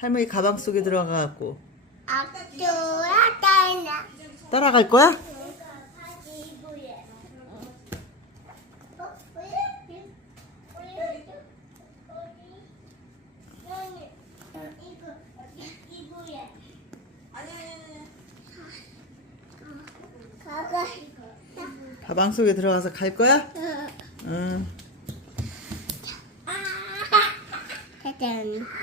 할머니 가방 속에 들어가갖고 악조야 따이나. 따라갈 거야? 가방 속에 들어가서 갈 거야? 응. 짜잔.